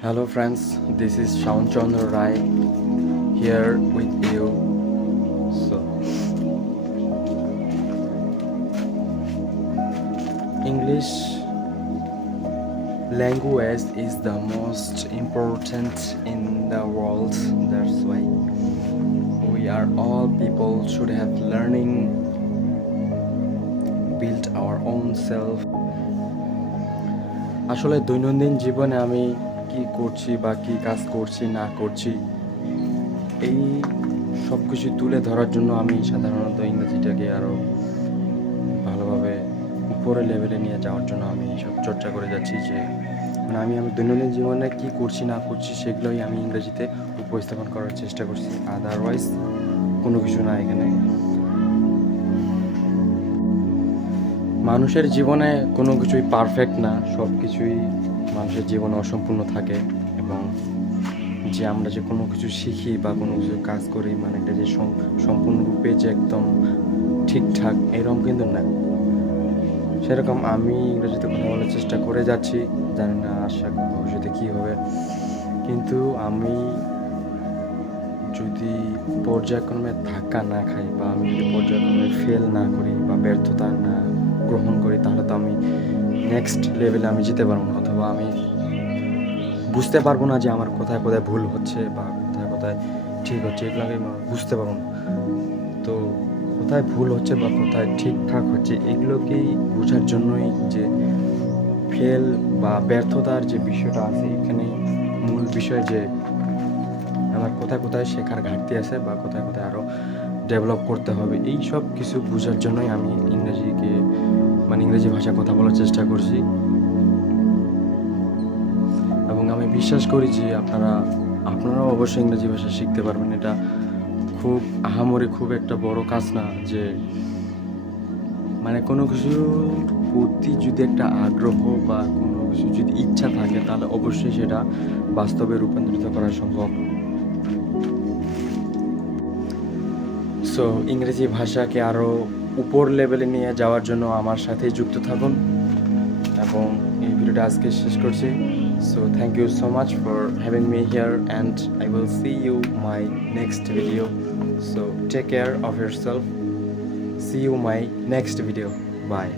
Hello friends, this is Shaun Chandra Rai here with you. So, English language is the most important in the world. That's why we are all people should have learning, build our own self. আসলে দৈনন্দিন জীবনে আমি কি করছি বা কি কাজ করছি না করছি এই সব কিছু তুলে ধরার জন্য আমি সাধারণত ইংরেজিটাকে আরও ভালোভাবে উপরের লেভেলে নিয়ে যাওয়ার জন্য আমি সব চর্চা করে যাচ্ছি যে আমি আমার দৈনন্দিন জীবনে কী করছি না করছি সেগুলোই আমি ইংরেজিতে উপস্থাপন করার চেষ্টা করছি। আদারওয়াইজ কোনো কিছু না। এখানে মানুষের জীবনে কোনো কিছুই পারফেক্ট না, সব কিছুই মানুষের জীবনে অসম্পূর্ণ থাকে এবং যে আমরা যে কোনো কিছু শিখি বা কোনো কিছু কাজ করি এটা যে সম্পূর্ণরূপে যে একদম ঠিকঠাক এরকম কিন্তু না। সেরকম আমি ইংরেজিতে কথা বলার চেষ্টা করে যাচ্ছি, জানি না আশা ভবিষ্যতে কী হবে। কিন্তু আমি যদি পর্যায়ক্রমে ধাক্কা না খাই বা আমি যদি পর্যায়ক্রমে ফেল না করি বা ব্যর্থতা না গ্রহণ করি তাহলে তো আমি নেক্সট লেভেলে আমি যেতে পারবো না, অথবা আমি বুঝতে পারবো না যে আমার কোথায় কোথায় ভুল হচ্ছে বা কোথায় কোথায় ঠিক হচ্ছে, এগুলো আমি বুঝতে পারবো না। তো কোথায় ভুল হচ্ছে বা কোথায় ঠিকঠাক হচ্ছে এগুলোকেই বোঝার জন্যই যে ফেল বা ব্যর্থতার যে বিষয়টা আছে এখানেই মূল বিষয়, যে আমার কোথায় কোথায় শেখার ঘাটতি আছে বা কোথায় কোথায় আরও ডেভেলপ করতে হবে, এই সব কিছু বোঝার জন্যই আমি ইংরেজি ভাষায় কথা বলার চেষ্টা করছি। এবং আমি বিশ্বাস করি যে আপনারাও অবশ্যই ইংরেজি ভাষা শিখতে পারবেন। এটা খুব আহামরি খুব একটা বড় কাজ না, যে কোনো কিছুর প্রতি যদি একটা আগ্রহ বা কোনো কিছু যদি ইচ্ছা থাকে তাহলে অবশ্যই সেটা বাস্তবে রূপান্তরিত করা সম্ভব। সো ইংরেজি ভাষাকে আরও উপর লেভেলে নিয়ে যাওয়ার জন্য আমার সাথেই যুক্ত থাকুন এবং এই ভিডিওটা আজকে শেষ করছি। So thank you so much for having me here and I will see you my next video. So take care of yourself. See you my next video. Bye.